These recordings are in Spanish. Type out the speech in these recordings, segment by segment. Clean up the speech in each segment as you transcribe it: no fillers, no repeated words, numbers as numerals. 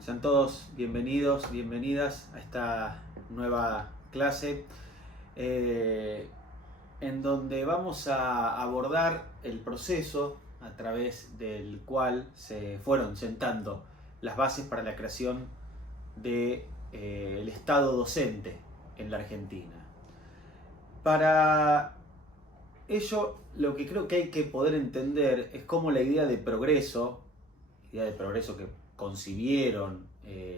Sean todos bienvenidos, bienvenidas a esta nueva clase en donde vamos a abordar el proceso a través del cual se fueron sentando las bases para la creación del Estado docente en la Argentina. Para ello, lo que creo que hay que poder entender es cómo la idea de progreso que concibieron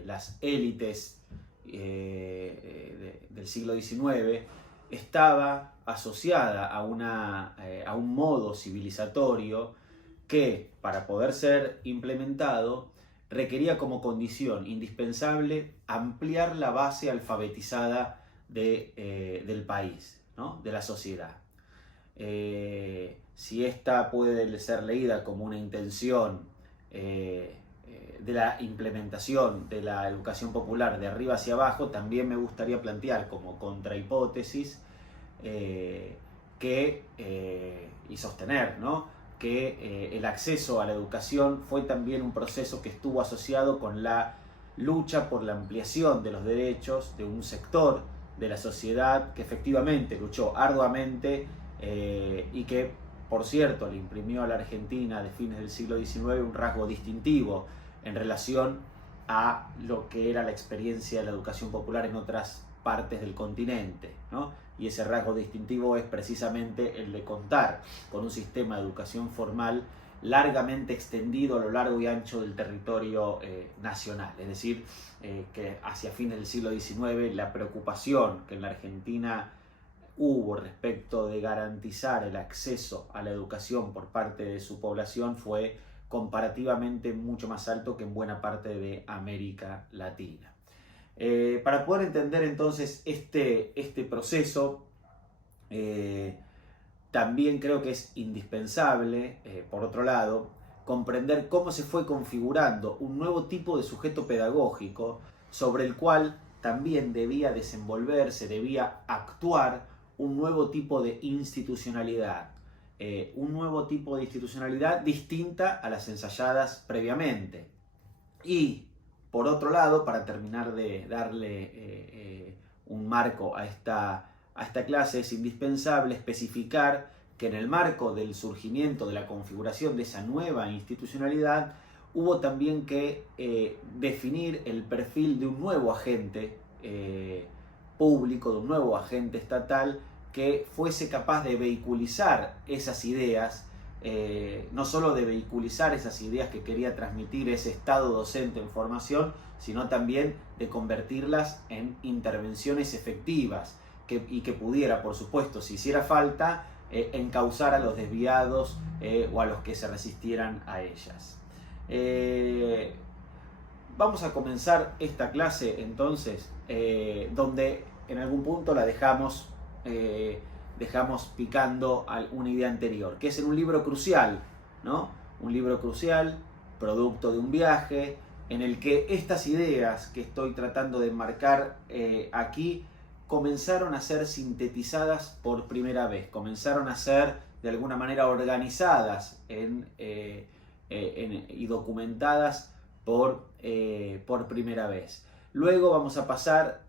las élites del siglo XIX, estaba asociada a un modo civilizatorio que, para poder ser implementado, requería como condición indispensable ampliar la base alfabetizada del país, ¿no? De la sociedad. Si esta puede ser leída como una intención de la implementación de la educación popular de arriba hacia abajo, también me gustaría plantear como contrahipótesis y sostener, ¿no?, que el acceso a la educación fue también un proceso que estuvo asociado con la lucha por la ampliación de los derechos de un sector de la sociedad que efectivamente luchó arduamente y que, por cierto, le imprimió a la Argentina de fines del siglo XIX un rasgo distintivo en relación a lo que era la experiencia de la educación popular en otras partes del continente, ¿no? Y ese rasgo distintivo es precisamente el de contar con un sistema de educación formal largamente extendido a lo largo y ancho del territorio nacional. Es decir, que hacia fines del siglo XIX la preocupación que en la Argentina hubo respecto de garantizar el acceso a la educación por parte de su población fue comparativamente mucho más alto que en buena parte de América Latina. Para poder entender entonces este proceso, también creo que es indispensable, por otro lado, comprender cómo se fue configurando un nuevo tipo de sujeto pedagógico sobre el cual también debía desenvolverse, debía actuar un nuevo tipo de institucionalidad, distinta a las ensayadas previamente. Y, por otro lado, para terminar de darle un marco a esta clase, es indispensable especificar que en el marco del surgimiento, de la configuración de esa nueva institucionalidad, hubo también que definir el perfil de un nuevo agente público, de un nuevo agente estatal que fuese capaz de vehiculizar esas ideas, no solo de vehiculizar esas ideas que quería transmitir ese Estado docente en formación, sino también de convertirlas en intervenciones efectivas y que pudiera, por supuesto, si hiciera falta, encauzar a los desviados o a los que se resistieran a ellas. Vamos a comenzar esta clase entonces, donde en algún punto la dejamos picando una idea anterior, que es en un libro crucial, ¿no? Un libro crucial, producto de un viaje, en el que estas ideas que estoy tratando de enmarcar aquí comenzaron a ser sintetizadas por primera vez, comenzaron a ser de alguna manera organizadas y documentadas por primera vez. Luego vamos a pasar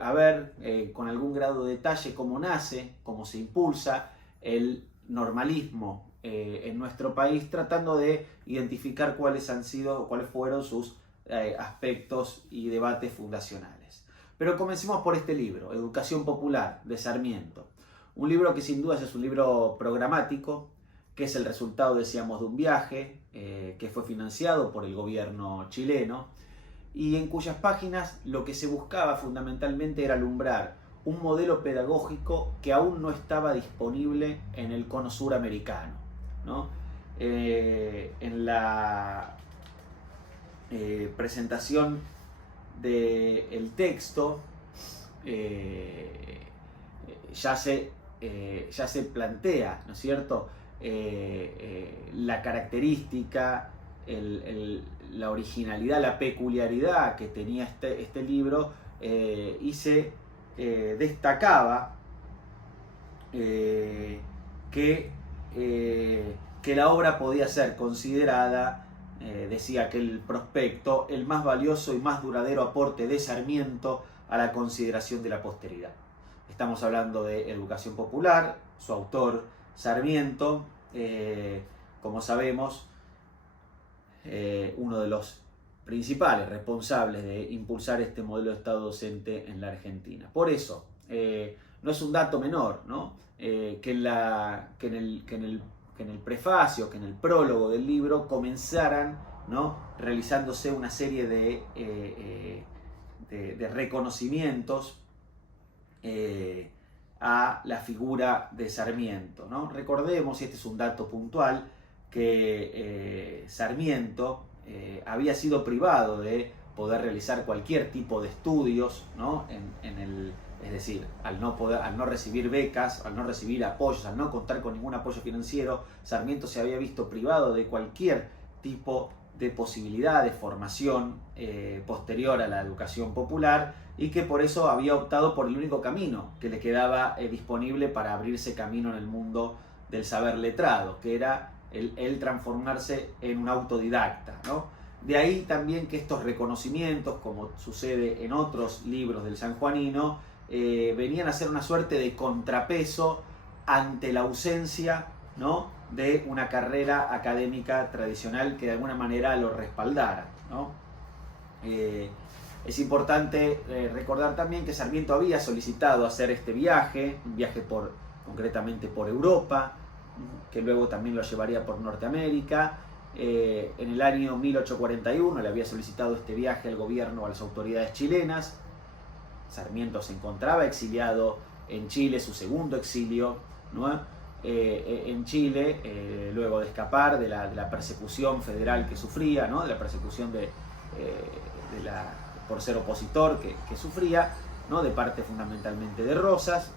a ver con algún grado de detalle cómo nace, cómo se impulsa el normalismo en nuestro país, tratando de identificar cuáles fueron sus aspectos y debates fundacionales. Pero comencemos por este libro, Educación Popular, de Sarmiento. Un libro que sin dudas es un libro programático, que es el resultado, decíamos, de un viaje que fue financiado por el gobierno chileno, y en cuyas páginas lo que se buscaba fundamentalmente era alumbrar un modelo pedagógico que aún no estaba disponible en el cono suramericano, ¿no? En la presentación del texto ya se plantea, ¿no es cierto?, la característica, la originalidad, la peculiaridad que tenía este libro, y se destacaba que la obra podía ser considerada decía aquel prospecto, el más valioso y más duradero aporte de Sarmiento a la consideración de la posteridad. Estamos hablando de Educación Popular, su autor Sarmiento, como sabemos, uno de los principales responsables de impulsar este modelo de Estado docente en la Argentina. Por eso, no es un dato menor, ¿no? Que en el prefacio, que en el prólogo del libro comenzaran, ¿no?, realizándose una serie de reconocimientos a la figura de Sarmiento, ¿no? Recordemos, y este es un dato puntual, que Sarmiento había sido privado de poder realizar cualquier tipo de estudios, ¿no? Es decir, al no recibir becas, al no recibir apoyos, al no contar con ningún apoyo financiero, Sarmiento se había visto privado de cualquier tipo de posibilidad de formación posterior a la educación popular, y que por eso había optado por el único camino que le quedaba disponible para abrirse camino en el mundo del saber letrado, que era el transformarse en un autodidacta, ¿no? De ahí también que estos reconocimientos, como sucede en otros libros del sanjuanino, venían a ser una suerte de contrapeso ante la ausencia, ¿no?, de una carrera académica tradicional que de alguna manera lo respaldara, ¿no? Es importante recordar también que Sarmiento había solicitado hacer este viaje, un viaje concretamente por Europa, que luego también lo llevaría por Norteamérica. En el año 1841 le había solicitado este viaje al gobierno, a las autoridades chilenas. Sarmiento se encontraba exiliado en Chile, su segundo exilio, ¿no?, en Chile, luego de escapar de la persecución federal que sufría, ¿no?, de la persecución por ser opositor que sufría, ¿no?, de parte fundamentalmente de Rosas.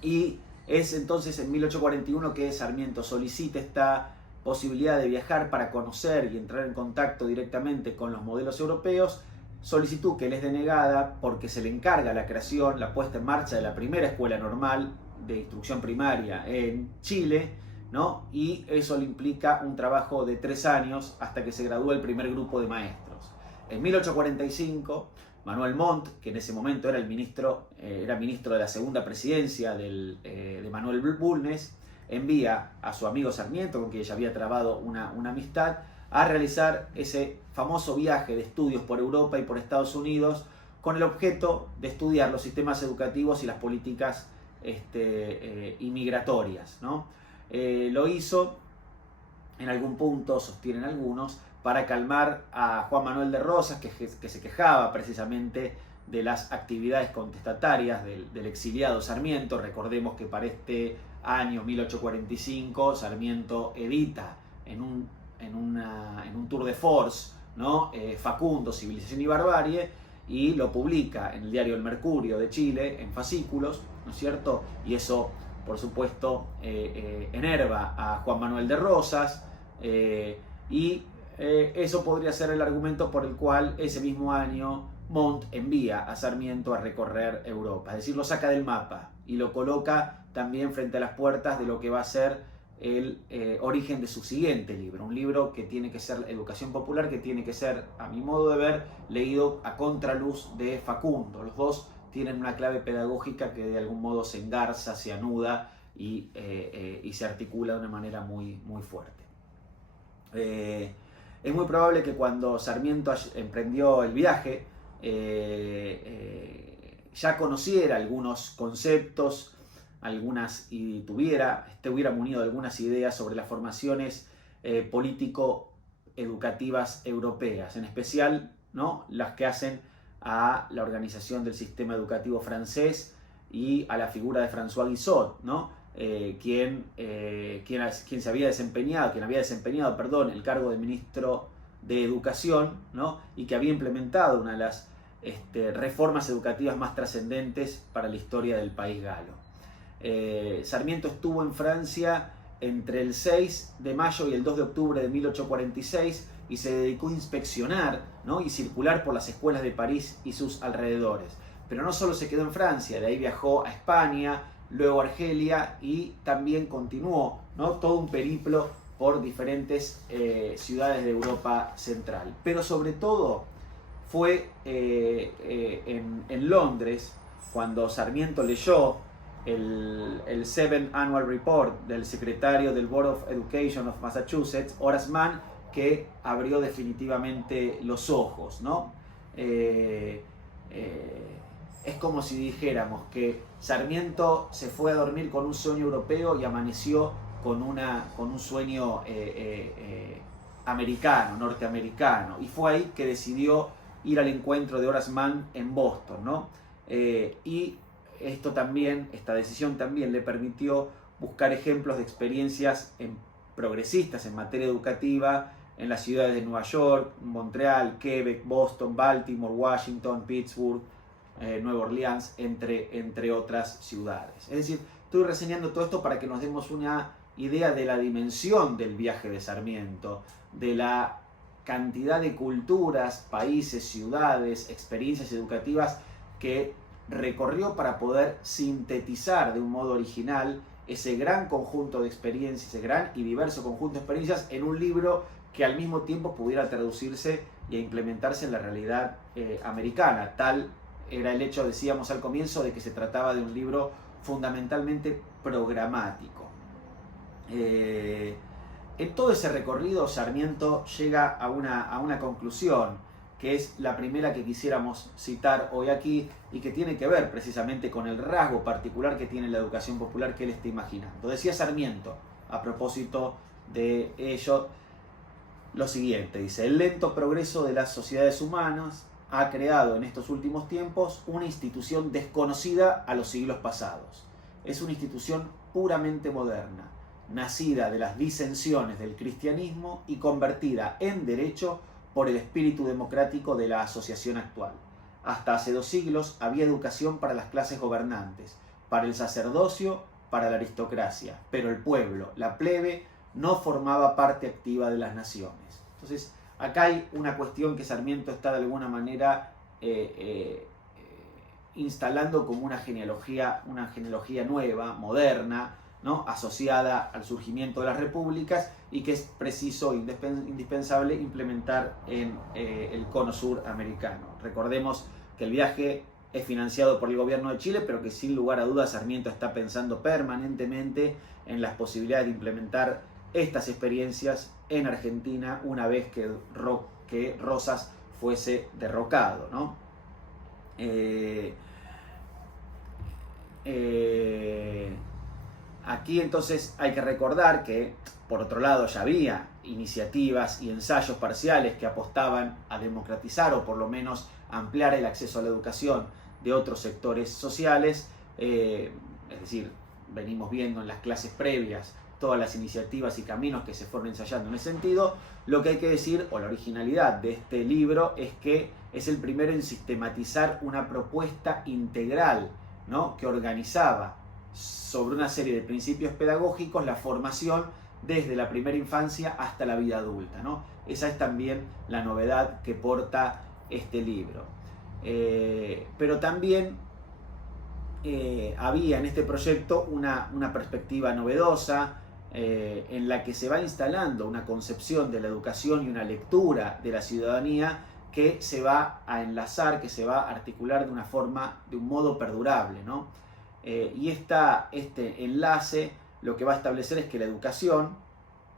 Y es entonces en 1841 que Sarmiento solicita esta posibilidad de viajar para conocer y entrar en contacto directamente con los modelos europeos, solicitud que le es denegada porque se le encarga la creación, la puesta en marcha de la primera escuela normal de instrucción primaria en Chile, ¿no? Y eso le implica un trabajo de 3 años hasta que se gradúa el primer grupo de maestros. En 1845, Manuel Montt, que en ese momento era ministro de la segunda presidencia de Manuel Bulnes, envía a su amigo Sarmiento, con quien ya había trabado una amistad, a realizar ese famoso viaje de estudios por Europa y por Estados Unidos con el objeto de estudiar los sistemas educativos y las políticas inmigratorias, ¿no? Lo hizo en algún punto, sostienen algunos, para calmar a Juan Manuel de Rosas, que se quejaba precisamente de las actividades contestatarias del exiliado Sarmiento. Recordemos que para este año 1845 Sarmiento edita en un tour de force, ¿no?, Facundo, Civilización y Barbarie, y lo publica en el diario El Mercurio de Chile en fascículos, ¿no es cierto? Y eso, por supuesto, enerva a Juan Manuel de Rosas, y eso podría ser el argumento por el cual ese mismo año Montt envía a Sarmiento a recorrer Europa, es decir, lo saca del mapa y lo coloca también frente a las puertas de lo que va a ser el origen de su siguiente libro, un libro que tiene que ser Educación Popular, que tiene que ser, a mi modo de ver, leído a contraluz de Facundo. Los dos tienen una clave pedagógica que de algún modo se engarza, se anuda y se articula de una manera muy, muy fuerte. Es muy probable que cuando Sarmiento emprendió el viaje ya conociera algunos conceptos, estuviera munido de algunas ideas sobre las formaciones político-educativas europeas, en especial, ¿no?, las que hacen a la organización del sistema educativo francés y a la figura de François Guizot, ¿no?, quien había desempeñado el cargo de ministro de Educación, ¿no?, y que había implementado una de las reformas educativas más trascendentes para la historia del país galo. Sarmiento estuvo en Francia entre el 6 de mayo y el 2 de octubre de 1846 y se dedicó a inspeccionar, ¿no?, y circular por las escuelas de París y sus alrededores. Pero no solo se quedó en Francia, de ahí viajó a España, luego a Argelia, y también continuó, ¿no?, todo un periplo por diferentes ciudades de Europa Central. Pero sobre todo fue en Londres, cuando Sarmiento leyó el Seventh Annual Report del secretario del Board of Education of Massachusetts, Horace Mann, que abrió definitivamente los ojos, ¿no? Es como si dijéramos que Sarmiento se fue a dormir con un sueño europeo y amaneció con un sueño americano, norteamericano, y fue ahí que decidió ir al encuentro de Horace Mann en Boston, ¿no? Y esta decisión también le permitió buscar ejemplos de experiencias progresistas en materia educativa en las ciudades de Nueva York, Montreal, Quebec, Boston, Baltimore, Washington, Pittsburgh, Nueva Orleans, entre otras ciudades. Es decir, estoy reseñando todo esto para que nos demos una idea de la dimensión del viaje de Sarmiento, de la cantidad de culturas, países, ciudades, experiencias educativas que recorrió para poder sintetizar de un modo original ese gran conjunto de experiencias, ese gran y diverso conjunto de experiencias en un libro que al mismo tiempo pudiera traducirse e implementarse en la realidad americana. Tal era el hecho, decíamos al comienzo, de que se trataba de un libro fundamentalmente programático. En todo ese recorrido Sarmiento llega a una conclusión, que es la primera que quisiéramos citar hoy aquí y que tiene que ver precisamente con el rasgo particular que tiene la educación popular que él está imaginando. Decía Sarmiento, a propósito de ello, lo siguiente, dice: el lento progreso de las sociedades humanas ha creado en estos últimos tiempos una institución desconocida a los siglos pasados. Es una institución puramente moderna, nacida de las disensiones del cristianismo y convertida en derecho por el espíritu democrático de la asociación actual. Hasta hace 2 siglos había educación para las clases gobernantes, para el sacerdocio, para la aristocracia, pero el pueblo, la plebe, no formaba parte activa de las naciones. Entonces, acá hay una cuestión que Sarmiento está de alguna manera instalando como una genealogía nueva, moderna, ¿no? Asociada al surgimiento de las repúblicas, y que es preciso, indispensable implementar en el cono sur americano. Recordemos que el viaje es financiado por el gobierno de Chile, pero que sin lugar a dudas Sarmiento está pensando permanentemente en las posibilidades de implementar estas experiencias en Argentina una vez que Rosas fuese derrocado, ¿no? Aquí entonces hay que recordar que, por otro lado, ya había iniciativas y ensayos parciales que apostaban a democratizar o por lo menos ampliar el acceso a la educación de otros sectores sociales. Es decir, venimos viendo en las clases previas todas las iniciativas y caminos que se fueron ensayando en ese sentido. Lo que hay que decir, o la originalidad de este libro, es que es el primero en sistematizar una propuesta integral, ¿no?, que organizaba sobre una serie de principios pedagógicos la formación desde la primera infancia hasta la vida adulta, ¿no? Esa es también la novedad que porta este libro. Pero también había en este proyecto una perspectiva novedosa, en la que se va instalando una concepción de la educación y una lectura de la ciudadanía que se va a enlazar, que se va a articular de un modo perdurable, ¿no? Y este enlace lo que va a establecer es que la educación,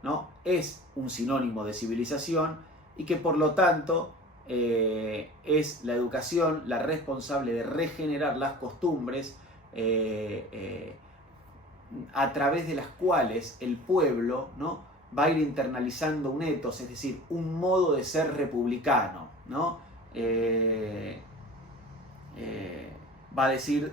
¿no?, es un sinónimo de civilización, y que por lo tanto es la educación la responsable de regenerar las costumbres a través de las cuales el pueblo, ¿no?, va a ir internalizando un ethos, es decir, un modo de ser republicano, ¿no? Va a decir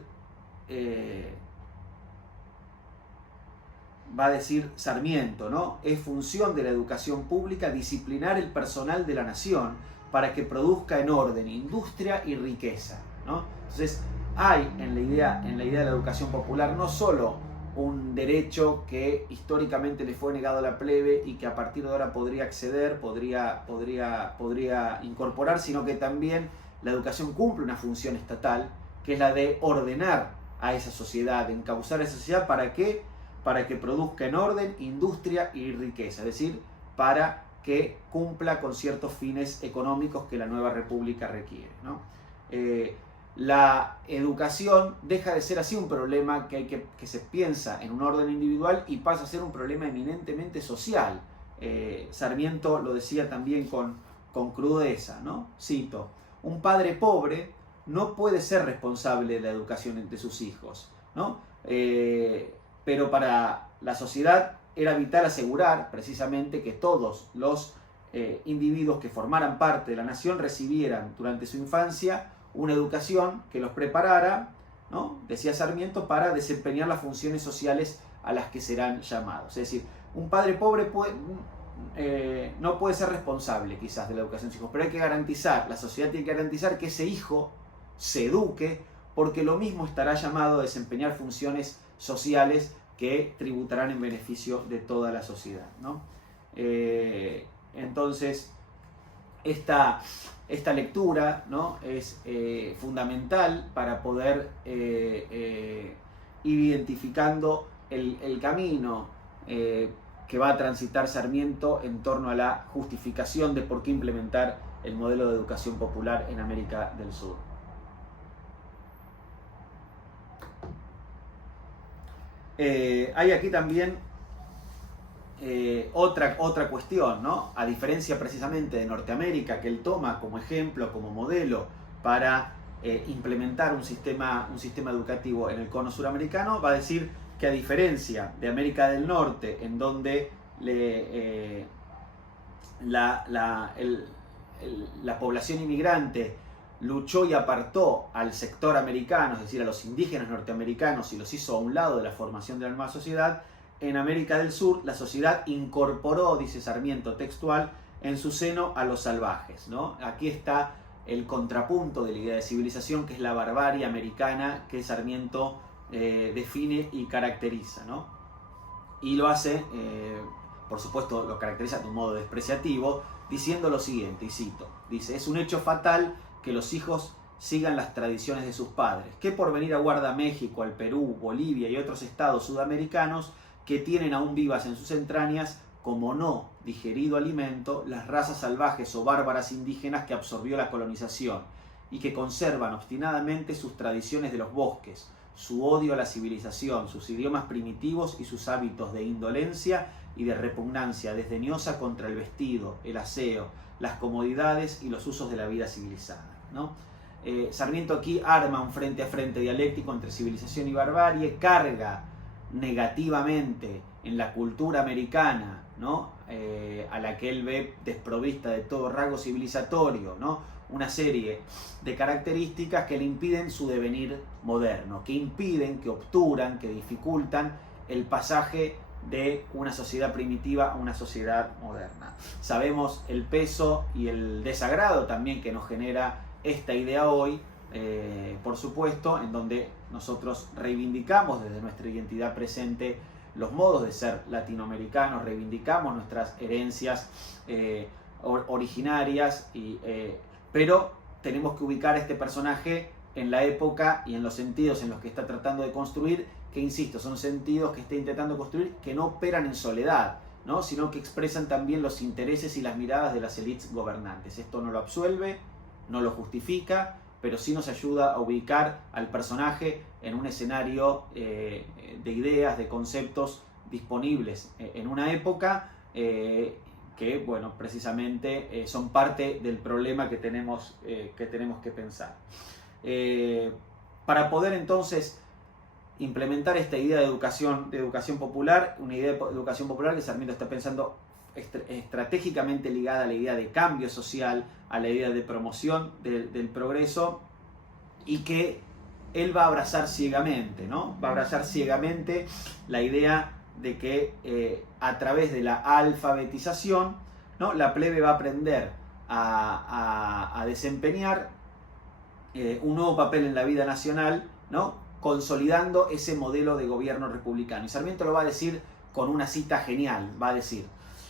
Sarmiento, ¿no? Es función de la educación pública disciplinar el personal de la nación para que produzca en orden, industria y riqueza, ¿no? Entonces, hay en la idea de la educación popular no solo un derecho que históricamente le fue negado a la plebe y que a partir de ahora podría acceder, podría incorporar, sino que también la educación cumple una función estatal, que es la de ordenar a esa sociedad, de encauzar a esa sociedad. ¿Para qué? para que produzca en orden, industria y riqueza, es decir, para que cumpla con ciertos fines económicos que la nueva república requiere, ¿no? La educación deja de ser así un problema que se piensa en un orden individual y pasa a ser un problema eminentemente social. Sarmiento lo decía también con crudeza, ¿no? Cito: un padre pobre no puede ser responsable de la educación de sus hijos, ¿no? Pero para la sociedad era vital asegurar precisamente que todos los individuos que formaran parte de la nación recibieran durante su infancia una educación que los preparara, ¿no?, decía Sarmiento, para desempeñar las funciones sociales a las que serán llamados. Es decir, un padre pobre no puede ser responsable quizás de la educación de sus hijos, pero hay que garantizar, la sociedad tiene que garantizar que ese hijo se eduque, porque lo mismo estará llamado a desempeñar funciones sociales que tributarán en beneficio de toda la sociedad, ¿no? Entonces, esta lectura, ¿no?, es fundamental para poder ir identificando el camino que va a transitar Sarmiento en torno a la justificación de por qué implementar el modelo de educación popular en América del Sur. Hay aquí también otra cuestión, ¿no? A diferencia precisamente de Norteamérica, que él toma como ejemplo, como modelo para implementar un sistema educativo en el cono suramericano, va a decir que a diferencia de América del Norte, en donde la población inmigrante luchó y apartó al sector americano, es decir, a los indígenas norteamericanos, y los hizo a un lado de la formación de la nueva sociedad, en América del Sur la sociedad incorporó, dice Sarmiento textual, en su seno a los salvajes, ¿no? Aquí está el contrapunto de la idea de civilización, que es la barbarie americana que Sarmiento define y caracteriza, ¿no? Y lo hace, por supuesto, lo caracteriza de un modo despreciativo, diciendo lo siguiente, y cito, dice: es un hecho fatal que los hijos sigan las tradiciones de sus padres, que por venir aguarda México, al Perú, Bolivia y otros estados sudamericanos que tienen aún vivas en sus entrañas, como no digerido alimento, las razas salvajes o bárbaras indígenas que absorbió la colonización y que conservan obstinadamente sus tradiciones de los bosques, su odio a la civilización, sus idiomas primitivos y sus hábitos de indolencia y de repugnancia desdeñosa contra el vestido, el aseo, las comodidades y los usos de la vida civilizada, ¿no? Sarmiento aquí arma un frente a frente dialéctico entre civilización y barbarie, carga negativamente en la cultura americana, ¿no?, a la que él ve desprovista de todo rasgo civilizatorio, ¿no?, una serie de características que le impiden su devenir moderno, que impiden, que obturan, que dificultan el pasaje de una sociedad primitiva a una sociedad moderna. Sabemos el peso y el desagrado también que nos genera esta idea hoy, por supuesto, en donde nosotros reivindicamos desde nuestra identidad presente los modos de ser latinoamericanos, reivindicamos nuestras herencias originarias, pero tenemos que ubicar a este personaje en la época y en los sentidos en los que está tratando de construir, que insisto, son sentidos que está intentando construir que no operan en soledad, ¿no?, sino que expresan también los intereses y las miradas de las élites gobernantes. Esto no lo absuelve, no lo justifica, pero sí nos ayuda a ubicar al personaje en un escenario de ideas, de conceptos disponibles en una época que, bueno, precisamente son parte del problema que tenemos que pensar. Para poder entonces implementar esta idea de educación popular, una idea de educación popular que Sarmiento está pensando estratégicamente ligada a la idea de cambio social, a la idea de promoción del progreso, y que él va a abrazar ciegamente, ¿no? Va a abrazar ciegamente la idea de que a través de la alfabetización, ¿no?, la plebe va a aprender a desempeñar un nuevo papel en la vida nacional, ¿no?, consolidando ese modelo de gobierno republicano. Y Sarmiento lo va a decir con una cita genial, va a decir: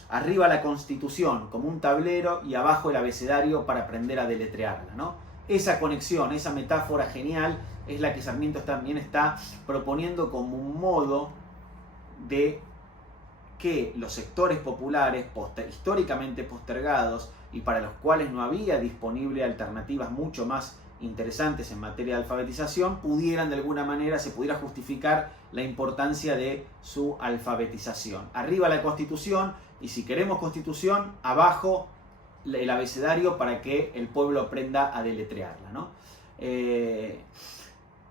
arriba la Constitución como un tablero y abajo el abecedario para aprender a deletrearla, ¿no? Esa conexión, esa metáfora genial es la que Sarmiento también está proponiendo como un modo de que los sectores populares históricamente postergados y para los cuales no había disponible alternativas mucho más interesantes en materia de alfabetización, pudieran de alguna manera, se pudiera justificar la importancia de su alfabetización. Arriba la Constitución, y si queremos Constitución, abajo el abecedario para que el pueblo aprenda a deletrearla, ¿no?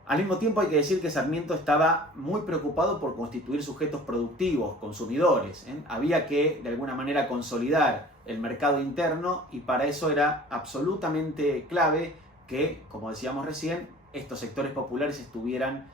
Al mismo tiempo hay que decir que Sarmiento estaba muy preocupado por constituir sujetos productivos, consumidores, ¿eh? Había que de alguna manera consolidar el mercado interno y para eso era absolutamente clave que, como decíamos recién, estos sectores populares estuvieran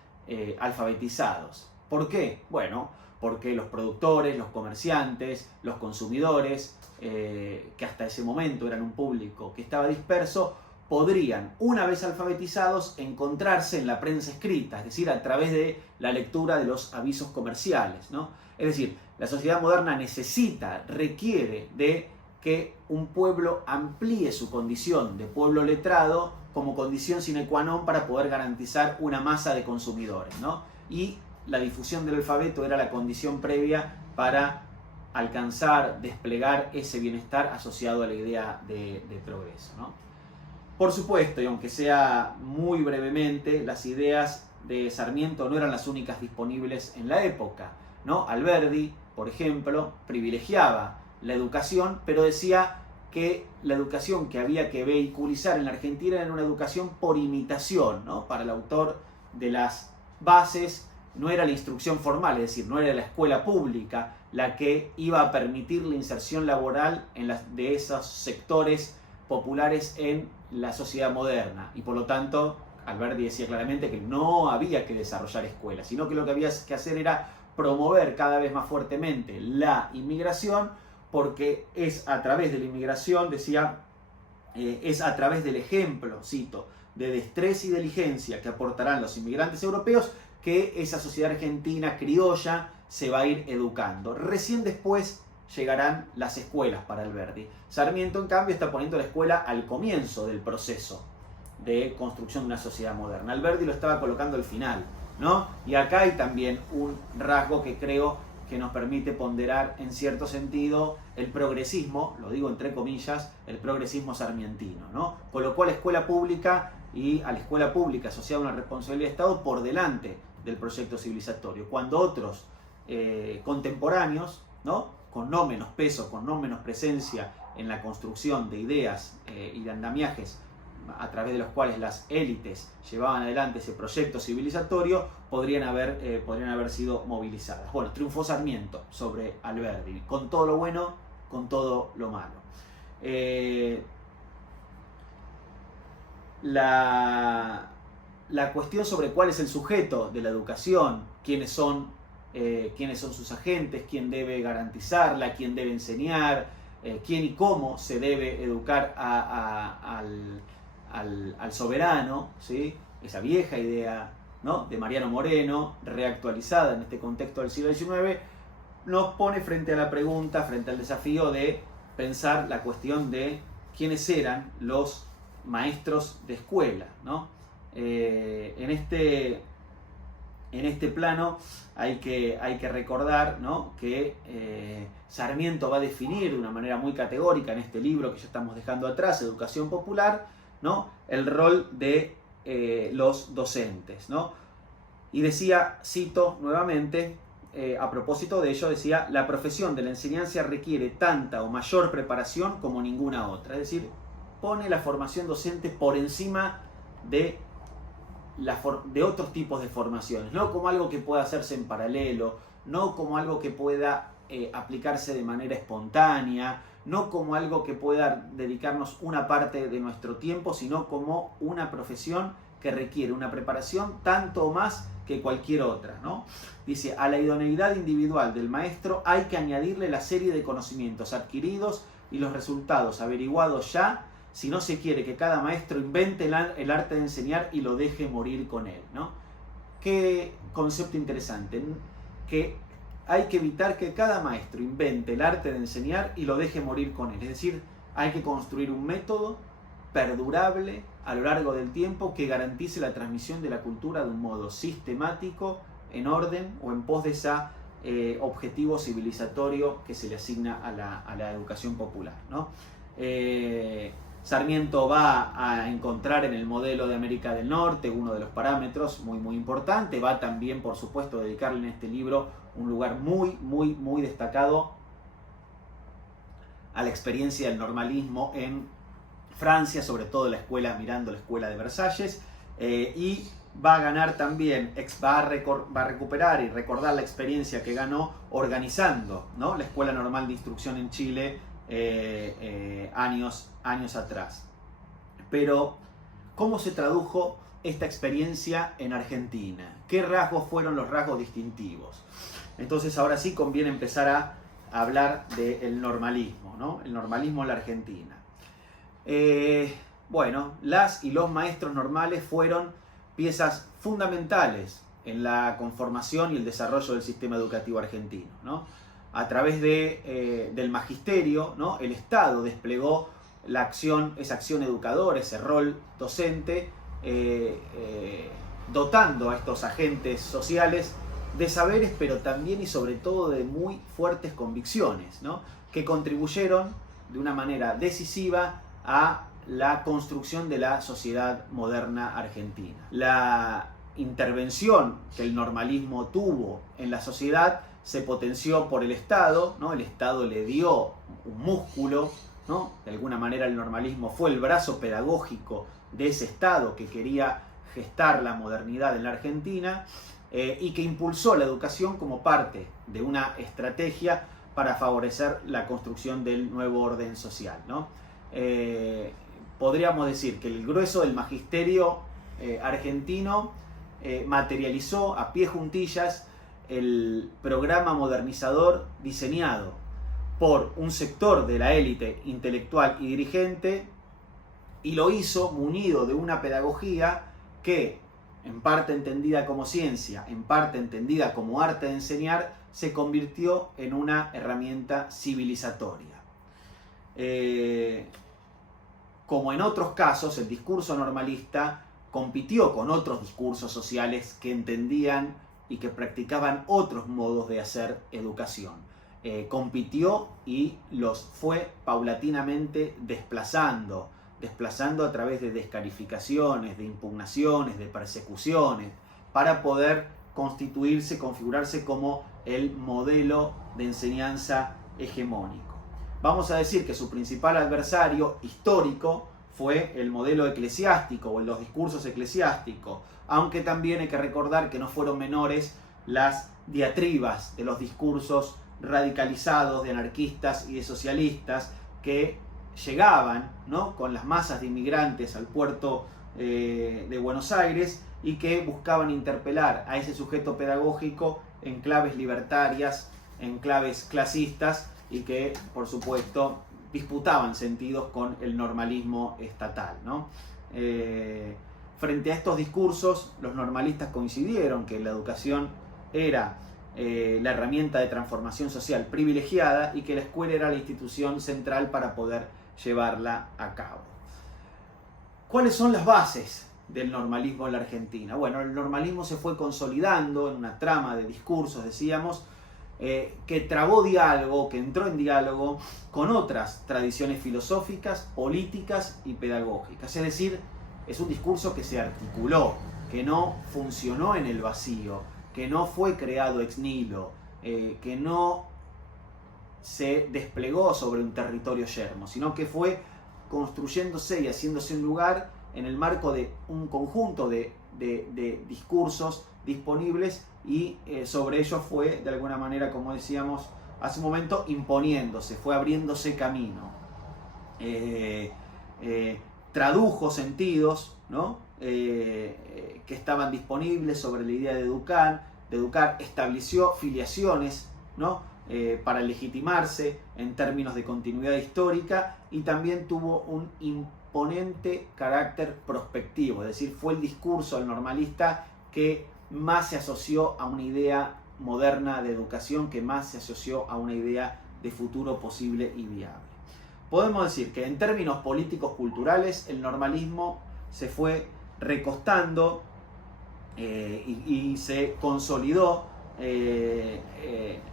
alfabetizados. ¿Por qué? Bueno, porque los productores, los comerciantes, los consumidores, que hasta ese momento eran un público que estaba disperso, podrían, una vez alfabetizados, encontrarse en la prensa escrita, es decir, a través de la lectura de los avisos comerciales, ¿no? Es decir, la sociedad moderna requiere de que un pueblo amplíe su condición de pueblo letrado como condición sine qua non para poder garantizar una masa de consumidores, ¿no? Y la difusión del alfabeto era la condición previa para alcanzar, desplegar ese bienestar asociado a la idea de progreso, ¿no? Por supuesto, y aunque sea muy brevemente, las ideas de Sarmiento no eran las únicas disponibles en la época, ¿no? Alberdi, por ejemplo, privilegiaba la educación, pero decía que la educación que había que vehiculizar en la Argentina era una educación por imitación, ¿no? Para el autor de las bases no era la instrucción formal, es decir, no era la escuela pública la que iba a permitir la inserción laboral de esos sectores populares en la sociedad moderna, y por lo tanto Alberdi decía claramente que no había que desarrollar escuelas, sino que lo que había que hacer era promover cada vez más fuertemente la inmigración, porque es a través de la inmigración, decía, es a través del ejemplo, cito, de destreza y diligencia que aportarán los inmigrantes europeos que esa sociedad argentina criolla se va a ir educando. Recién después llegarán las escuelas para Alberdi. Sarmiento, en cambio, está poniendo la escuela al comienzo del proceso de construcción de una sociedad moderna. Alberdi lo estaba colocando al final, ¿no? Y acá hay también un rasgo que creo que nos permite ponderar en cierto sentido el progresismo, lo digo entre comillas, el progresismo sarmientino, ¿no? Colocó a la escuela pública y a la escuela pública asociada a una responsabilidad de Estado por delante del proyecto civilizatorio, cuando otros contemporáneos, ¿no? Con no menos peso, con no menos presencia en la construcción de ideas y de andamiajes a través de los cuales las élites llevaban adelante ese proyecto civilizatorio, podrían haber sido movilizadas. Bueno, triunfó Sarmiento sobre Alberdi, con todo lo bueno, con todo lo malo. La cuestión sobre cuál es el sujeto de la educación, quiénes son sus agentes, quién debe garantizarla, quién debe enseñar, quién y cómo se debe educar al soberano, ¿sí? Esa vieja idea, ¿no? De Mariano Moreno, reactualizada en este contexto del siglo XIX, nos pone frente a la pregunta, frente al desafío de pensar la cuestión de quiénes eran los maestros de escuela, ¿no? En este plano hay que recordar, ¿no? Que Sarmiento va a definir de una manera muy categórica en este libro que ya estamos dejando atrás, Educación Popular, ¿no? El rol de los docentes, ¿no? Y decía, cito nuevamente, a propósito de ello, decía: la profesión de la enseñanza requiere tanta o mayor preparación como ninguna otra. Es decir, pone la formación docente por encima de otros tipos de formaciones, no como algo que pueda hacerse en paralelo, no como algo que pueda aplicarse de manera espontánea, no como algo que pueda dedicarnos una parte de nuestro tiempo, sino como una profesión que requiere una preparación tanto o más que cualquier otra, ¿no? Dice: a la idoneidad individual del maestro hay que añadirle la serie de conocimientos adquiridos y los resultados averiguados ya, si no se quiere que cada maestro invente el arte de enseñar y lo deje morir con él, ¿no? Qué concepto interesante, que hay que evitar que cada maestro invente el arte de enseñar y lo deje morir con él. Es decir, hay que construir un método perdurable a lo largo del tiempo que garantice la transmisión de la cultura de un modo sistemático, en orden o en pos de esa objetivo civilizatorio que se le asigna a la educación popular, ¿no? Sarmiento va a encontrar en el modelo de América del Norte uno de los parámetros muy importante. Va también, por supuesto, a dedicarle en este libro un lugar muy destacado a la experiencia del normalismo en Francia, sobre todo mirando la escuela de Versalles, y va a ganar también, va a recuperar y recordar la experiencia que ganó organizando, ¿no?, la Escuela Normal de Instrucción en Chile años atrás. Pero, ¿cómo se tradujo esta experiencia en Argentina? ¿Qué rasgos fueron los rasgos distintivos? Entonces, ahora sí conviene empezar a hablar del normalismo, ¿no? El normalismo en la Argentina. Bueno, las y los maestros normales fueron piezas fundamentales en la conformación y el desarrollo del sistema educativo argentino, ¿no? A través del magisterio, ¿no?, el Estado desplegó esa acción educadora, ese rol docente, dotando a estos agentes sociales de saberes, pero también y sobre todo de muy fuertes convicciones, ¿no?, que contribuyeron de una manera decisiva a la construcción de la sociedad moderna argentina. La intervención que el normalismo tuvo en la sociedad se potenció por el Estado, ¿no? El Estado le dio un músculo, ¿no? De alguna manera el normalismo fue el brazo pedagógico de ese Estado que quería gestar la modernidad en la Argentina, y que impulsó la educación como parte de una estrategia para favorecer la construcción del nuevo orden social, ¿no? Podríamos decir que el grueso del magisterio argentino materializó a pie juntillas el programa modernizador diseñado por un sector de la élite intelectual y dirigente, y lo hizo munido de una pedagogía que, en parte entendida como ciencia, en parte entendida como arte de enseñar, se convirtió en una herramienta civilizatoria. Como en otros casos, el discurso normalista compitió con otros discursos sociales que entendían y que practicaban otros modos de hacer educación. Compitió y los fue paulatinamente desplazando a través de descalificaciones, de impugnaciones, de persecuciones, para poder configurarse como el modelo de enseñanza hegemónico. Vamos a decir que su principal adversario histórico fue el modelo eclesiástico o los discursos eclesiásticos, aunque también hay que recordar que no fueron menores las diatribas de los discursos radicalizados de anarquistas y de socialistas que llegaban, ¿no?, con las masas de inmigrantes al puerto de Buenos Aires, y que buscaban interpelar a ese sujeto pedagógico en claves libertarias, en claves clasistas, y que, por supuesto, disputaban sentidos con el normalismo estatal, ¿no? Frente a estos discursos, los normalistas coincidieron que la educación era la herramienta de transformación social privilegiada y que la escuela era la institución central para poder llevarla a cabo. ¿Cuáles son las bases del normalismo en la Argentina? Bueno, el normalismo se fue consolidando en una trama de discursos, decíamos, que trabó diálogo, que entró en diálogo con otras tradiciones filosóficas, políticas y pedagógicas. Es decir, es un discurso que se articuló, que no funcionó en el vacío, que no fue creado ex nihilo, que no se desplegó sobre un territorio yermo, sino que fue construyéndose y haciéndose un lugar en el marco de un conjunto de discursos disponibles, y sobre ellos fue, de alguna manera, como decíamos hace un momento, imponiéndose, fue abriéndose camino. Tradujo sentidos, ¿no?, que estaban disponibles sobre la idea de educar, estableció filiaciones, ¿no?, para legitimarse en términos de continuidad histórica, y también tuvo un imponente carácter prospectivo, es decir, fue el discurso del normalista que más se asoció a una idea moderna de educación, que más se asoció a una idea de futuro posible y viable. Podemos decir que en términos políticos culturales el normalismo se fue recostando y se consolidó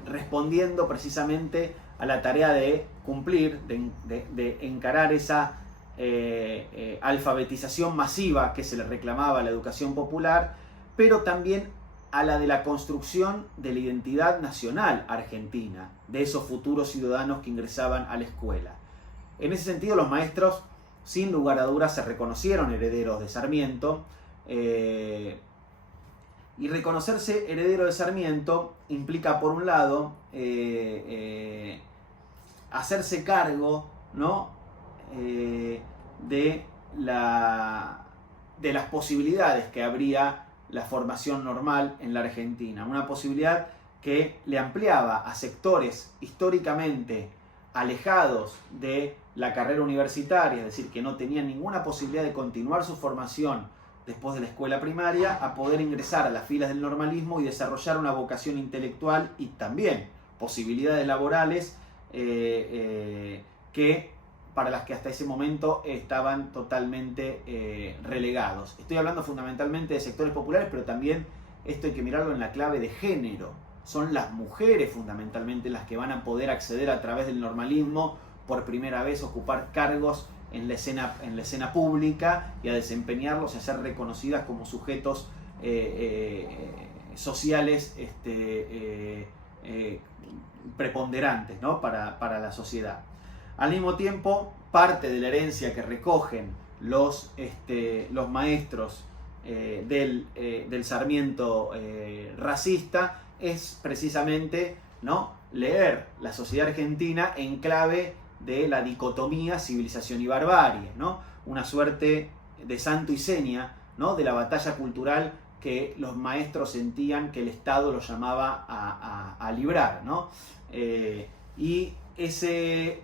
respondiendo precisamente a la tarea de cumplir, de encarar esa alfabetización masiva que se le reclamaba a la educación popular, pero también a la de la construcción de la identidad nacional argentina, de esos futuros ciudadanos que ingresaban a la escuela. En ese sentido, los maestros, sin lugar a dudas, se reconocieron herederos de Sarmiento, y reconocerse heredero de Sarmiento implica, por un lado, hacerse cargo, ¿no?, de las posibilidades que habría la formación normal en la Argentina. Una posibilidad que le ampliaba a sectores históricamente alejados de la carrera universitaria, es decir, que no tenían ninguna posibilidad de continuar su formación después de la escuela primaria, a poder ingresar a las filas del normalismo y desarrollar una vocación intelectual y también posibilidades laborales para las que hasta ese momento estaban totalmente relegados. Estoy hablando fundamentalmente de sectores populares, pero también esto hay que mirarlo en la clave de género. Son las mujeres fundamentalmente las que van a poder acceder a través del normalismo, por primera vez ocupar cargos en la escena pública y a desempeñarlos y a ser reconocidas como sujetos sociales preponderantes, ¿no?, para la sociedad. Al mismo tiempo, parte de la herencia que recogen los maestros del Sarmiento racista es precisamente, ¿no?, leer la sociedad argentina en clave de la dicotomía civilización y barbarie, ¿no?, una suerte de santo y seña, ¿no?, de la batalla cultural que los maestros sentían que el Estado los llamaba a librar, ¿no? Y ese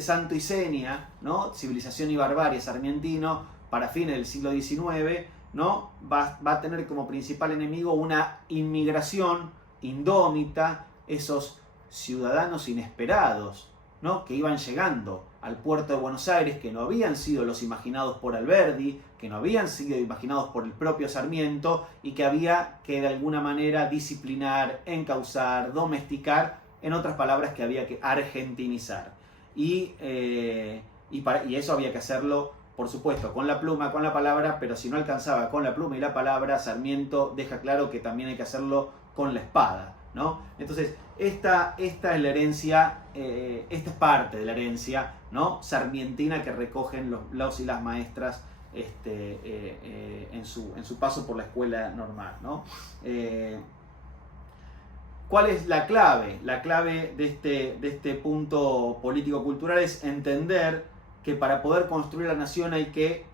santo y seña, ¿no?, civilización y barbarie sarmientino, para fines del siglo XIX, ¿no?, va a tener como principal enemigo una inmigración indómita, esos ciudadanos inesperados, ¿no?, que iban llegando al puerto de Buenos Aires, que no habían sido los imaginados por Alberdi, que no habían sido imaginados por el propio Sarmiento, y que había que de alguna manera disciplinar, encauzar, domesticar, en otras palabras, que había que argentinizar. Y eso había que hacerlo, por supuesto, con la pluma, con la palabra, pero si no alcanzaba con la pluma y la palabra, Sarmiento deja claro que también hay que hacerlo con la espada, ¿no? Entonces, esta es la herencia, esta es parte de la herencia, ¿no?, sarmientina que recogen los y las maestras en su paso por la escuela normal, ¿no? ¿Cuál es la clave? La clave de este punto político-cultural es entender que para poder construir la nación hay que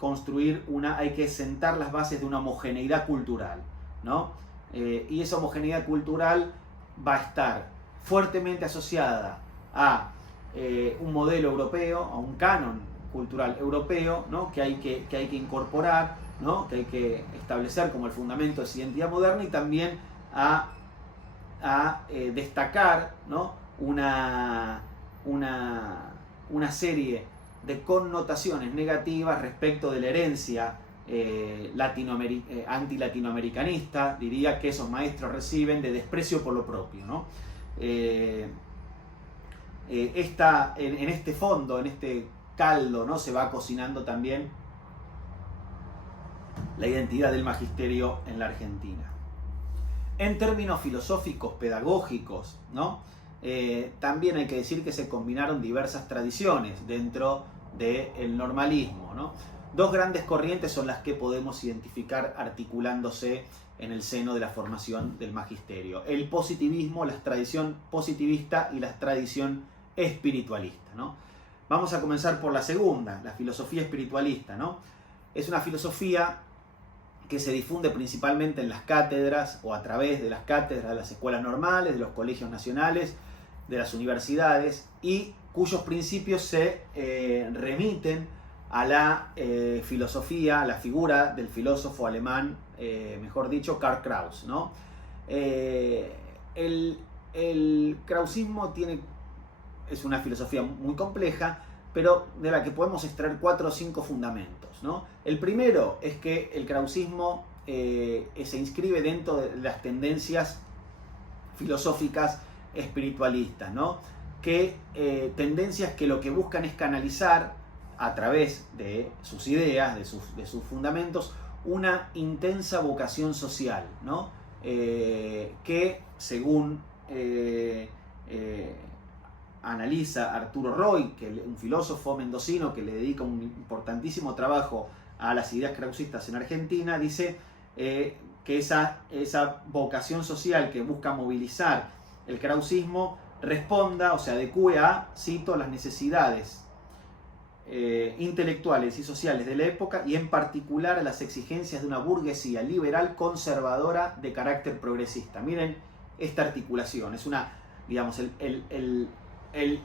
sentar las bases de una homogeneidad cultural, ¿no? Y esa homogeneidad cultural va a estar fuertemente asociada a un modelo europeo, a un canon cultural europeo, ¿no?, que hay que incorporar, ¿no?, que hay que establecer como el fundamento de esa identidad moderna, y también a destacar, ¿no?, una serie de connotaciones negativas respecto de la herencia anti-latinoamericanista, diría, que esos maestros reciben, de desprecio por lo propio, ¿no? En este fondo, en este caldo, ¿no?, se va cocinando también la identidad del magisterio en la Argentina. En términos filosóficos, pedagógicos, ¿no?, también hay que decir que se combinaron diversas tradiciones dentro del normalismo, ¿no? Dos grandes corrientes son las que podemos identificar articulándose en el seno de la formación del magisterio: el positivismo, la tradición positivista y la tradición espiritualista, ¿no? Vamos a comenzar por la segunda, la filosofía espiritualista, ¿no? Es una filosofía que se difunde principalmente en las cátedras o a través de las cátedras de las escuelas normales, de los colegios nacionales, de las universidades, y cuyos principios se remiten a la filosofía, a la figura del filósofo alemán, mejor dicho, Karl Kraus, ¿no? El krausismo es una filosofía muy compleja, pero de la que podemos extraer 4 o 5 fundamentos, ¿no? El primero es que el krausismo se inscribe dentro de las tendencias filosóficas espiritualistas, ¿no? Tendencias que lo que buscan es canalizar a través de sus ideas, de sus fundamentos, una intensa vocación social, ¿no? Que según analiza Arturo Roy, que es un filósofo mendocino que le dedica un importantísimo trabajo a las ideas krausistas en Argentina, dice que esa vocación social que busca movilizar el krausismo responda o se adecue a, cito, las necesidades intelectuales y sociales de la época y en particular a las exigencias de una burguesía liberal conservadora de carácter progresista. Miren esta articulación, es una, digamos,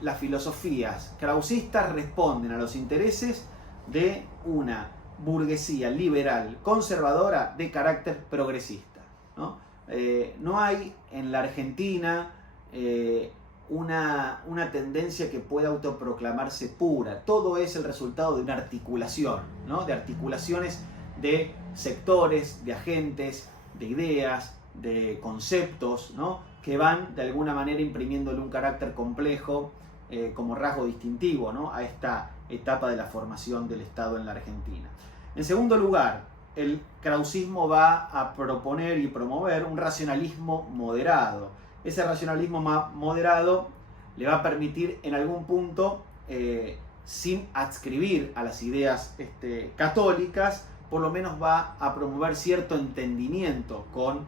las filosofías krausistas responden a los intereses de una burguesía liberal conservadora de carácter progresista, ¿no? No hay en la Argentina una tendencia que pueda autoproclamarse pura. Todo es el resultado de una articulación, ¿no? De articulaciones de sectores, de agentes, de ideas, de conceptos, ¿no? Que van de alguna manera imprimiéndole un carácter complejo como rasgo distintivo, ¿no? A esta etapa de la formación del Estado en la Argentina. En segundo lugar, el krausismo va a proponer y promover un racionalismo moderado. Ese racionalismo moderado le va a permitir en algún punto, sin adscribir a las ideas católicas, por lo menos va a promover cierto entendimiento con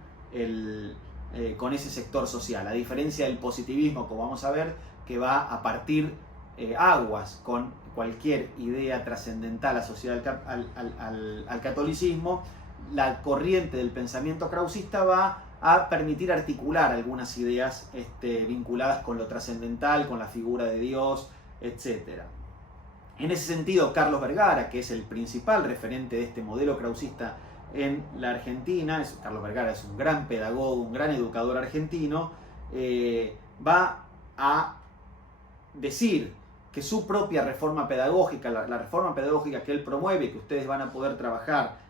ese sector social, a diferencia del positivismo, como vamos a ver, que va a partir aguas con cualquier idea trascendental asociada al catolicismo. La corriente del pensamiento krausista va a permitir articular algunas ideas vinculadas con lo trascendental, con la figura de Dios, etc. En ese sentido, Carlos Vergara, que es el principal referente de este modelo krausista en la Argentina, Carlos Vergara es un gran pedagogo, un gran educador argentino, va a decir que su propia reforma pedagógica, la reforma pedagógica que él promueve, que ustedes van a poder trabajar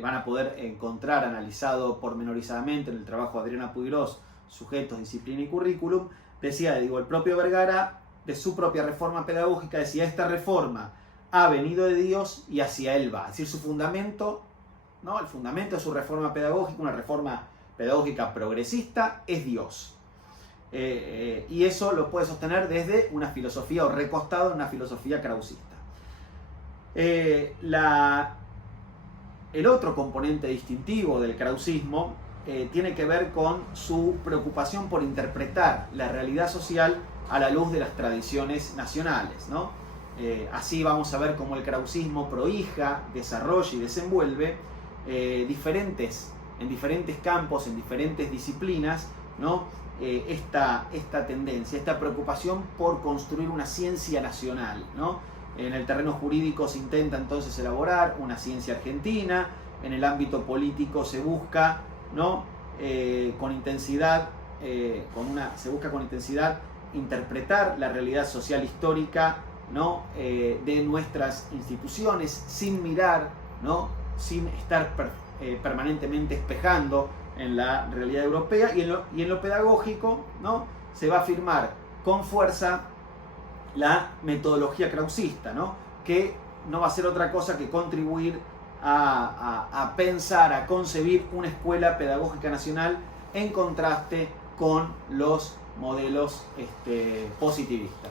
van a poder encontrar analizado pormenorizadamente en el trabajo de Adriana Puigros, Sujetos, Disciplina y Currículum, decía, el propio Vergara, de su propia reforma pedagógica, decía, esta reforma ha venido de Dios y hacia él va. Es decir, su fundamento, ¿no? El fundamento de su reforma pedagógica, una reforma pedagógica progresista, es Dios. Y eso lo puede sostener desde una filosofía o recostado en una filosofía krausista. El otro componente distintivo del krausismo tiene que ver con su preocupación por interpretar la realidad social a la luz de las tradiciones nacionales, ¿no? Así vamos a ver cómo el krausismo prohija, desarrolla y desenvuelve en diferentes campos, en diferentes disciplinas, ¿no? Esta tendencia, esta preocupación por construir una ciencia nacional, ¿no? En el terreno jurídico se intenta entonces elaborar una ciencia argentina, en el ámbito político se busca, ¿no? Con intensidad interpretar la realidad social histórica, ¿no? De nuestras instituciones, sin mirar, ¿no? Sin estar permanentemente espejando en la realidad europea, y en lo pedagógico, ¿no? Se va a afirmar con fuerza la metodología krausista, ¿no? Que no va a ser otra cosa que contribuir a pensar, a concebir una escuela pedagógica nacional en contraste con los modelos positivistas.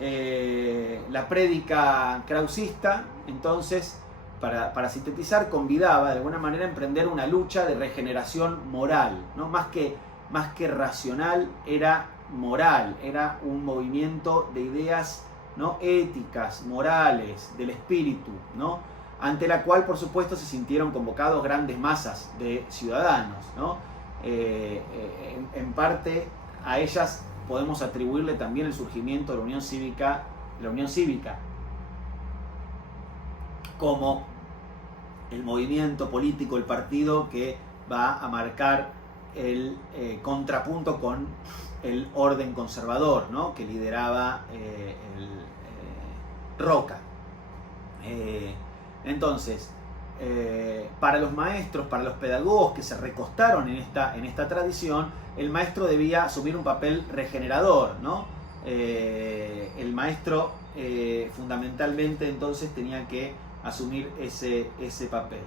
La prédica krausista, entonces, para sintetizar, convidaba de alguna manera a emprender una lucha de regeneración moral, ¿no? Más que racional, era moral, era un movimiento de ideas, ¿no? Éticas, morales, del espíritu, ¿no? Ante la cual, por supuesto, se sintieron convocados grandes masas de ciudadanos, ¿no? En parte a ellas podemos atribuirle también el surgimiento de la Unión Cívica, como el movimiento político, el partido que va a marcar el contrapunto con el orden conservador, ¿no? Que lideraba Roca. Entonces, para los maestros, para los pedagogos que se recostaron en esta tradición, el maestro debía asumir un papel regenerador, ¿no? El maestro fundamentalmente entonces tenía que asumir ese papel.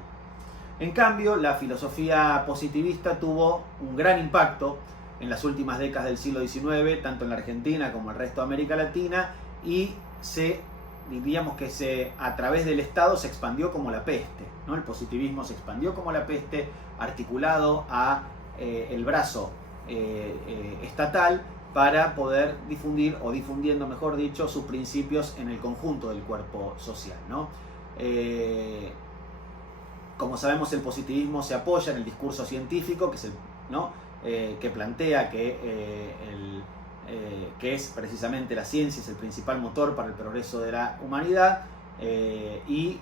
En cambio, la filosofía positivista tuvo un gran impacto en las últimas décadas del siglo XIX, tanto en la Argentina como en el resto de América Latina, y diríamos que a través del Estado se expandió como la peste, ¿no? El positivismo se expandió como la peste, articulado a el brazo estatal para poder difundir, o difundiendo mejor dicho, sus principios en el conjunto del cuerpo social, ¿no? Como sabemos, el positivismo se apoya en el discurso científico, que es que plantea que es precisamente la ciencia es el principal motor para el progreso de la humanidad, y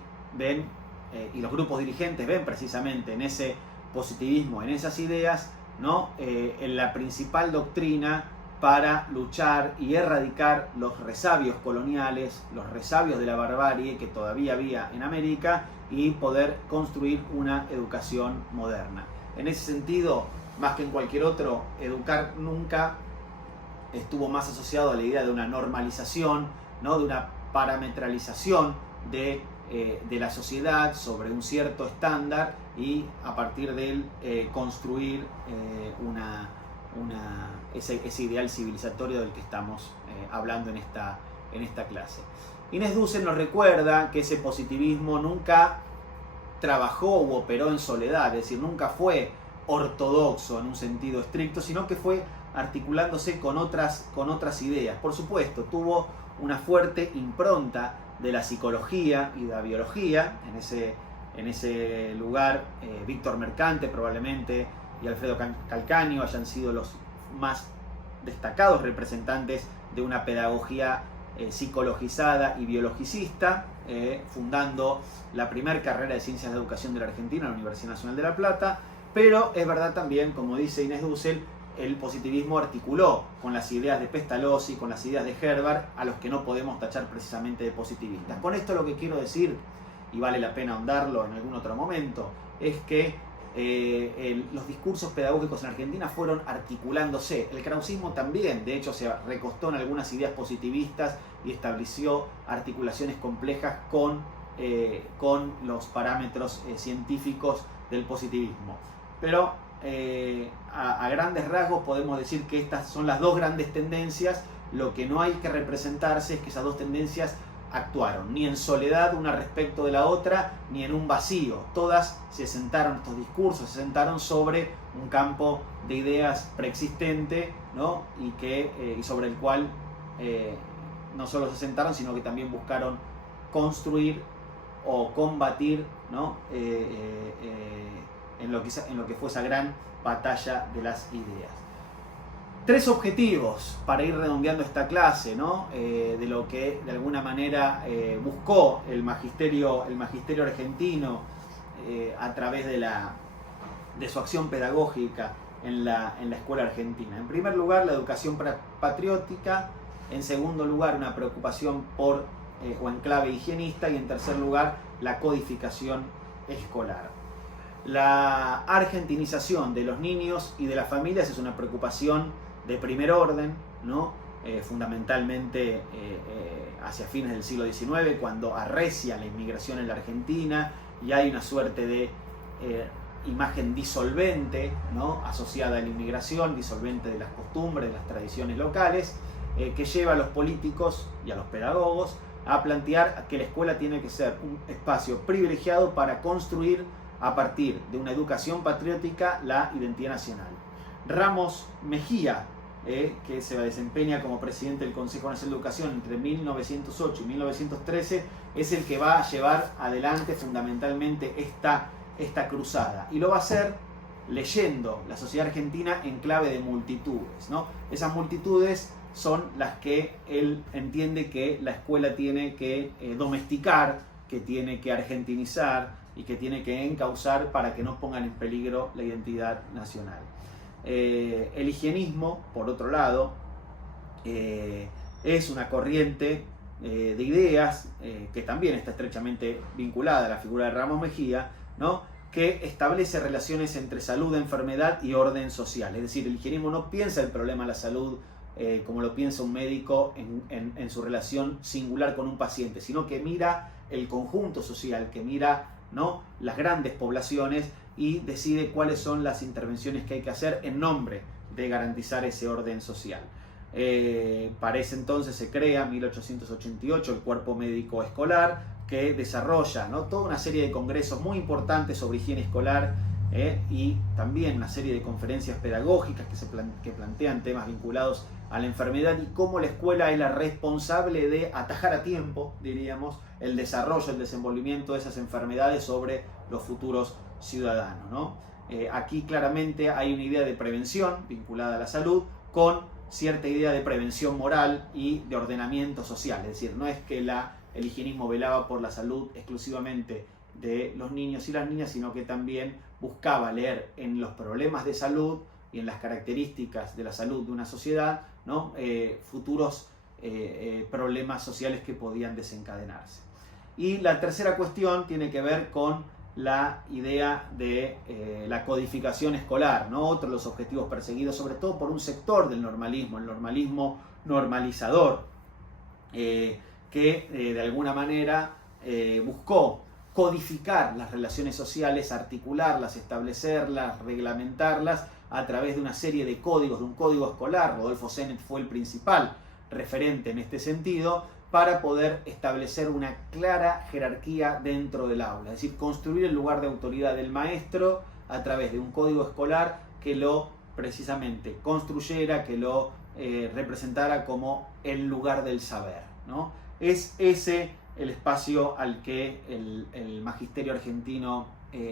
los grupos dirigentes ven precisamente en ese positivismo, en esas ideas, ¿no? En la principal doctrina para luchar y erradicar los resabios coloniales, los resabios de la barbarie que todavía había en América, y poder construir una educación moderna. En ese sentido, más que en cualquier otro, educar nunca estuvo más asociado a la idea de una normalización, ¿no? De una parametralización de la sociedad sobre un cierto estándar, y a partir de él construir ese ideal civilizatorio del que estamos hablando en esta clase. Inés Dussel nos recuerda que ese positivismo nunca trabajó u operó en soledad, es decir, nunca fue ortodoxo en un sentido estricto, sino que fue articulándose con otras ideas. Por supuesto, tuvo una fuerte impronta de la psicología y de la biología. En ese lugar, Víctor Mercante probablemente y Alfredo Calcaño hayan sido los más destacados representantes de una pedagogía psicologizada y biologicista, fundando la primera carrera de Ciencias de Educación de la Argentina en la Universidad Nacional de La Plata. Pero es verdad también, como dice Inés Dussel, el positivismo articuló con las ideas de Pestalozzi, con las ideas de Herbart, a los que no podemos tachar precisamente de positivistas. Con esto lo que quiero decir, y vale la pena ahondarlo en algún otro momento, es que los discursos pedagógicos en Argentina fueron articulándose. El krausismo también, de hecho, se recostó en algunas ideas positivistas y estableció articulaciones complejas con los parámetros científicos del positivismo. Pero a grandes rasgos podemos decir que estas son las dos grandes tendencias. Lo que no hay que representarse es que esas dos tendencias actuaron ni en soledad una respecto de la otra, ni en un vacío. Todas estos discursos se sentaron sobre un campo de ideas preexistente, ¿no? y sobre el cual no solo se sentaron, sino que también buscaron construir o combatir, ¿no? En lo que fue esa gran batalla de las ideas. 3 objetivos para ir redondeando esta clase, ¿no? De lo que de alguna manera buscó el magisterio argentino a través de su acción pedagógica en la escuela argentina. En primer lugar, la educación patriótica. En segundo lugar, una preocupación por o enclave higienista. Y en tercer lugar, la codificación escolar. La argentinización de los niños y de las familias es una preocupación de primer orden, ¿no? Fundamentalmente hacia fines del siglo XIX, cuando arrecia la inmigración en la Argentina y hay una suerte de imagen disolvente, ¿no? Asociada a la inmigración, disolvente de las costumbres, de las tradiciones locales, que lleva a los políticos y a los pedagogos a plantear que la escuela tiene que ser un espacio privilegiado para construir a partir de una educación patriótica la identidad nacional. Ramos Mejía, que se desempeña como presidente del Consejo Nacional de Educación entre 1908 y 1913, es el que va a llevar adelante fundamentalmente esta cruzada. Y lo va a hacer leyendo la sociedad argentina en clave de multitudes, ¿no? Esas multitudes son las que él entiende que la escuela tiene que domesticar, que tiene que argentinizar y que tiene que encauzar para que no pongan en peligro la identidad nacional. El higienismo, por otro lado, es una corriente de ideas que también está estrechamente vinculada a la figura de Ramos Mejía, ¿no? que establece relaciones entre salud, enfermedad y orden social. Es decir, el higienismo no piensa el problema de la salud como lo piensa un médico en su relación singular con un paciente, sino que mira el conjunto social, que mira, ¿no?, las grandes poblaciones y decide cuáles son las intervenciones que hay que hacer en nombre de garantizar ese orden social. Para ese entonces se crea, en 1888, el Cuerpo Médico Escolar, que desarrolla, ¿no?, toda una serie de congresos muy importantes sobre higiene escolar y también una serie de conferencias pedagógicas que plantean temas vinculados a la enfermedad y cómo la escuela es la responsable de atajar a tiempo, diríamos, el desarrollo, el desenvolvimiento de esas enfermedades sobre los futuros ciudadanos, ¿no? Aquí claramente hay una idea de prevención vinculada a la salud con cierta idea de prevención moral y de ordenamiento social. Es decir, no es que el higienismo velaba por la salud exclusivamente de los niños y las niñas, sino que también buscaba leer en los problemas de salud y en las características de la salud de una sociedad, ¿no?, futuros problemas sociales que podían desencadenarse. Y la tercera cuestión tiene que ver con la idea de la codificación escolar, ¿no?, otro de los objetivos perseguidos sobre todo por un sector del normalismo, el normalismo normalizador, que de alguna manera buscó codificar las relaciones sociales, articularlas, establecerlas, reglamentarlas a través de una serie de códigos, de un código escolar. Rodolfo Sennett fue el principal referente en este sentido, para poder establecer una clara jerarquía dentro del aula, es decir, construir el lugar de autoridad del maestro a través de un código escolar que lo precisamente construyera, que lo representara como el lugar del saber, ¿no? Es ese el espacio al que el magisterio argentino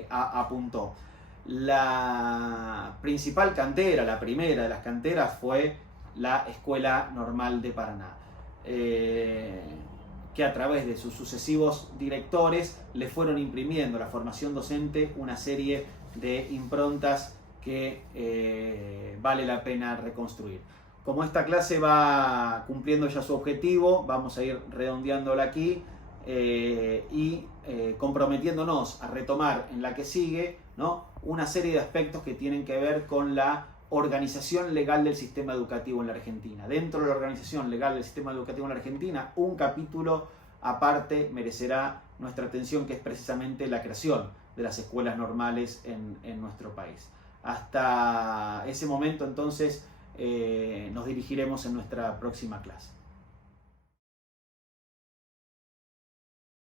apuntó. La principal cantera, la primera de las canteras, fue la Escuela Normal de Paraná, que a través de sus sucesivos directores le fueron imprimiendo a la formación docente una serie de improntas que vale la pena reconstruir. Como esta clase va cumpliendo ya su objetivo, vamos a ir redondeándola aquí y comprometiéndonos a retomar en la que sigue, ¿no?, una serie de aspectos que tienen que ver con la organización legal del sistema educativo en la Argentina. Dentro de la organización legal del sistema educativo en la Argentina, un capítulo aparte merecerá nuestra atención, que es precisamente la creación de las escuelas normales en nuestro país. Hasta ese momento, entonces, nos dirigiremos en nuestra próxima clase.